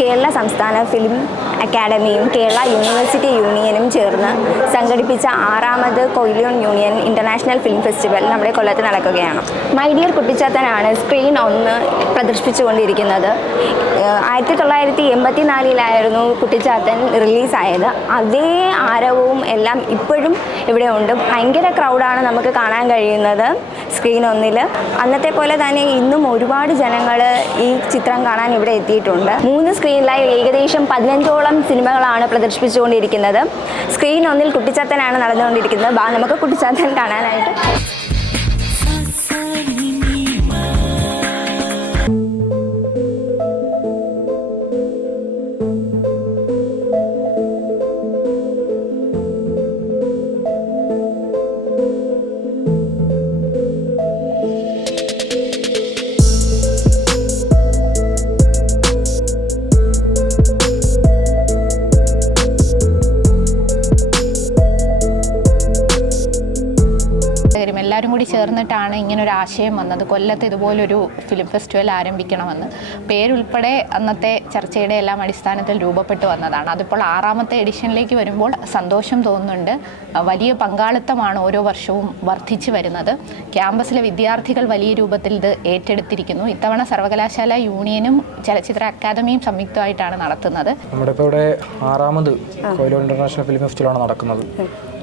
കേരള സംസ്ഥാന film അക്കാദമിയും Kerala university യൂണിയനും ചേർന്ന് സംഘടിപ്പിച്ച ആറാമത് Quilon union international film festival നമ്മുടെ കൊല്ലത്ത് നടക്കുകയാണ്. മൈ ഡിയർ കുട്ടിച്ചാത്തനാണ് സ്ക്രീൻ ഒന്ന് പ്രദർശിപ്പിച്ചുകൊണ്ടിരിക്കുന്നത്. ആയിരത്തി തൊള്ളായിരത്തി എൺപത്തി നാലിലായിരുന്നു കുട്ടിച്ചാത്തൻ റിലീസായത് അതേ ആരവവും എല്ലാം ഇപ്പോഴും ഇവിടെ ഉണ്ട്. ഭയങ്കര ക്രൗഡാണ് നമുക്ക് കാണാൻ കഴിയുന്നത്. സ്ക്രീൻ ഒന്നിൽ അന്നത്തെ പോലെ തന്നെ ഇന്നും ഒരുപാട് ജനങ്ങൾ ഈ ചിത്രം കാണാൻ ഇവിടെ എത്തിയിട്ടുണ്ട്. മൂന്ന് സ്ക്രീനിലായി ഏകദേശം പതിനഞ്ചോളം സിനിമകളാണ് പ്രദർശിപ്പിച്ചുകൊണ്ടിരിക്കുന്നത്. സ്ക്രീൻ ഒന്നിൽ കുട്ടിച്ചാത്തനാണ് നടന്നുകൊണ്ടിരിക്കുന്നത്. ബാ നമുക്ക് കുട്ടിച്ചാത്തൻ കാണാനായിട്ട്. ചേർന്നിട്ടാണ് ഇങ്ങനെ ഒരു ആശയം വന്നത്. കൊല്ലത്ത് ഇതുപോലൊരു ഫിലിം ഫെസ്റ്റിവൽ ആരംഭിക്കണമെന്ന്. പേരുൾപ്പെടെ അന്നത്തെ ചർച്ചയുടെ എല്ലാം അടിസ്ഥാനത്തിൽ രൂപപ്പെട്ടു വന്നതാണ്. അതിപ്പോൾ ആറാമത്തെ എഡിഷനിലേക്ക് വരുമ്പോൾ സന്തോഷം തോന്നുന്നുണ്ട്. വലിയ പങ്കാളിത്തമാണ് ഓരോ വർഷവും വർദ്ധിച്ചു വരുന്നത്. ക്യാമ്പസിലെ വിദ്യാർത്ഥികൾ വലിയ രൂപത്തിൽ ഇത് ഏറ്റെടുത്തിരിക്കുന്നു. ഇത്തവണ സർവകലാശാല യൂണിയനും ചലച്ചിത്ര അക്കാദമിയും സംയുക്തമായിട്ടാണ് നടത്തുന്നത്. നമ്മുടെ ഇപ്പോൾ ഇവിടെ ആറാമത് ഇന്റർനാഷണൽ ഫിലിം ഫെസ്റ്റിവലാണ് നടക്കുന്നത്.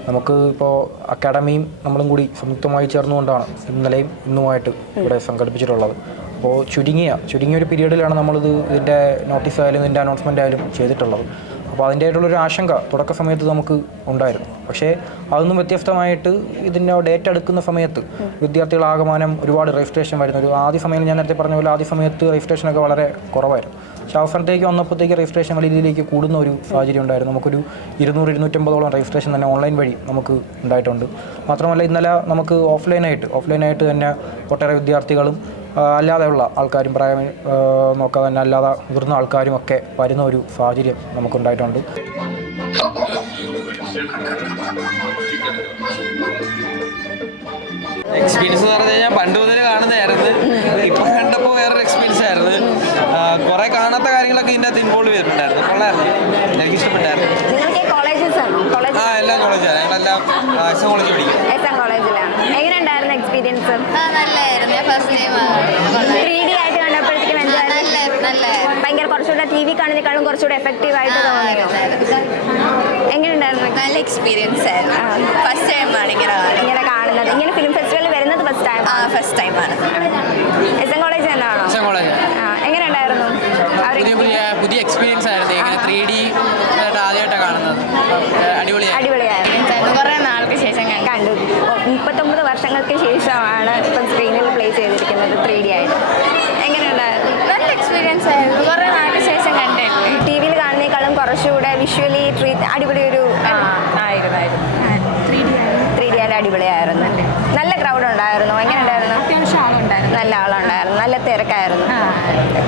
നമുക്ക് ഇപ്പോൾ അക്കാഡമിയും നമ്മളും കൂടി സംയുക്തമായി ചേർന്നുകൊണ്ടാണ് ഇന്നലെയും ഇന്നുമായിട്ട് ഇവിടെ സംഘടിപ്പിച്ചിട്ടുള്ളത്. അപ്പോൾ ചുരുങ്ങിയ ചുരുങ്ങിയ ഒരു പീരീഡിലാണ് നമ്മളിത് ഇതിന്റെ നോട്ടീസ് ആയാലും ഇതിന്റെ അനൗൺസ്മെന്റ് ആയാലും ചെയ്തിട്ടുള്ളത്. അപ്പോൾ അതിന്റെതായിട്ടുള്ളൊരു ആശങ്ക തുടക്ക സമയത്ത് നമുക്ക് ഉണ്ടായിരുന്നു. പക്ഷേ അതൊന്നും വ്യത്യസ്തമായിട്ട് ഇതിന്റെ ഡേറ്റ് എടുക്കുന്ന സമയത്ത് വിദ്യാർത്ഥികൾ ആകമാനം ഒരുപാട് രജിസ്ട്രേഷൻ വരുന്ന. ഒരു ആദ്യ സമയം ഞാൻ നേരത്തെ പറഞ്ഞ പോലെ ആദ്യ സമയത്ത് രജിസ്ട്രേഷനൊക്കെ വളരെ കുറവായിരുന്നു. പക്ഷേ അവസാനത്തേക്ക് വന്നപ്പോഴത്തേക്ക് രജിസ്ട്രേഷൻ വലിയ രീതിയിലേക്ക് കൂടുന്ന ഒരു സാഹചര്യം ഉണ്ടായിരുന്നു. നമുക്കൊരു ഇരുന്നൂറ് ഇരുന്നൂറ്റമ്പതോളം രജിസ്ട്രേഷൻ തന്നെ ഓൺലൈൻ വഴി നമുക്ക് ഉണ്ടായിട്ടുണ്ട്. മാത്രമല്ല ഇന്നലെ നമുക്ക് ഓഫ്ലൈനായിട്ട് ഓഫ്ലൈനായിട്ട് തന്നെ ഒട്ടേറെ വിദ്യാർത്ഥികളും അല്ലാതെയുള്ള ആൾക്കാരും പ്രായം നോക്കാതെ തന്നെ അല്ലാതെ മുതിർന്ന ആൾക്കാരും ഒക്കെ വരുന്ന ഒരു സാഹചര്യം നമുക്കുണ്ടായിട്ടുണ്ട്. എക്സ്പീരിയൻസ് എന്ന് പറഞ്ഞു കഴിഞ്ഞാൽ പണ്ട് മുതൽ കാണുന്നതായിരുന്നു. ഇപ്പൊ കണ്ടപ്പോൾ വേറൊരു എക്സ്പീരിയൻസ് ആയിരുന്നു. കുറെ കാണാത്ത കാര്യങ്ങളൊക്കെ ഇതിന്റെ അകത്ത് ഇൻവോൾവ് ചെയ്തിട്ടുണ്ടായിരുന്നു. കൊള്ളായിരുന്നു എനിക്ക് ഇഷ്ടപ്പെട്ടായിരുന്നു കോളേജസ് ആണോ? കോളേജ് ആ എല്ലാം കോളേജാണ് ഞങ്ങളെല്ലാം എസ് എം കോളേജ് പഠിക്കും എസ് എം കോളേജിലാണ് എങ്ങനെ ഉണ്ടായിരുന്നു നല്ലായിരുന്നു ഫസ്റ്റ് ടൈം ത്രീ ഡി ആയിട്ട് കണ്ടപ്പോഴത്തേക്കും എന്തായിരുന്നു നല്ലായിരുന്നു നല്ലായിരുന്നു ഭയങ്കര കുറച്ചുകൂടെ ടി വി കാണുന്നതിനേക്കാളും കുറച്ചുകൂടെ എഫക്റ്റീവ് ആയിട്ട് തോന്നിയോ? എങ്ങനെയുണ്ടായിരുന്നു? നല്ല എക്സ്പീരിയൻസ് ആയിരുന്നു. ഫസ്റ്റ് ടൈമാണ് ഇങ്ങനെ കാണുന്നത്. ഇങ്ങനെ കാണുന്നത്. ഇങ്ങനെ ഫിലിം ഫെസ്റ്റിവൽ വരുന്നത് ഫസ്റ്റ് ടൈം ആ ഫസ്റ്റ് ടൈമാണ് എസ് എൻ കോളേജ് തന്നെയാണോ? എങ്ങനെയുണ്ടായിരുന്നു? പുതിയ പുതിയ പുതിയ എക്സ്പീരിയൻസ് ആയിരുന്നു. ഇങ്ങനെ ത്രീ ഡി ആദ്യമായിട്ടാണ് കാണുന്നത്. അടിപൊളിയായി അടിപൊളിയായിരുന്നു കുറേ നാൾക്ക് ശേഷം കണ്ടു കണ്ടു ഓ, മുപ്പത്തൊമ്പത് വർഷങ്ങൾക്ക് ശേഷമാണ് ഇപ്പം സ്ക്രീനിൽ പ്ലേ ചെയ്തിരിക്കുന്നത് ത്രീ ഡി ആയിട്ട്. എങ്ങനെയുണ്ടായിരുന്നു? നല്ല എക്സ്പീരിയൻസ് ആയിരുന്നു. കുറേ നാൾക്ക് ശേഷം കണ്ടായിരുന്നു ടി വിയിൽ കാണുന്നേക്കാളും കുറച്ചുകൂടെ വിഷ്വലി ട്രീ അടിപൊളി ഒരു ആയിരുന്നു ത്രീ ഡി ആയിട്ട് അടിപൊളിയായിരുന്നു. നല്ല ക്രൗഡ് ഉണ്ടായിരുന്നു. എങ്ങനെയുണ്ടായിരുന്നു? അത്യാവശ്യം ആളുണ്ടായിരുന്നു. നല്ല ആളുണ്ടായിരുന്നു. നല്ല തിരക്കായിരുന്നു.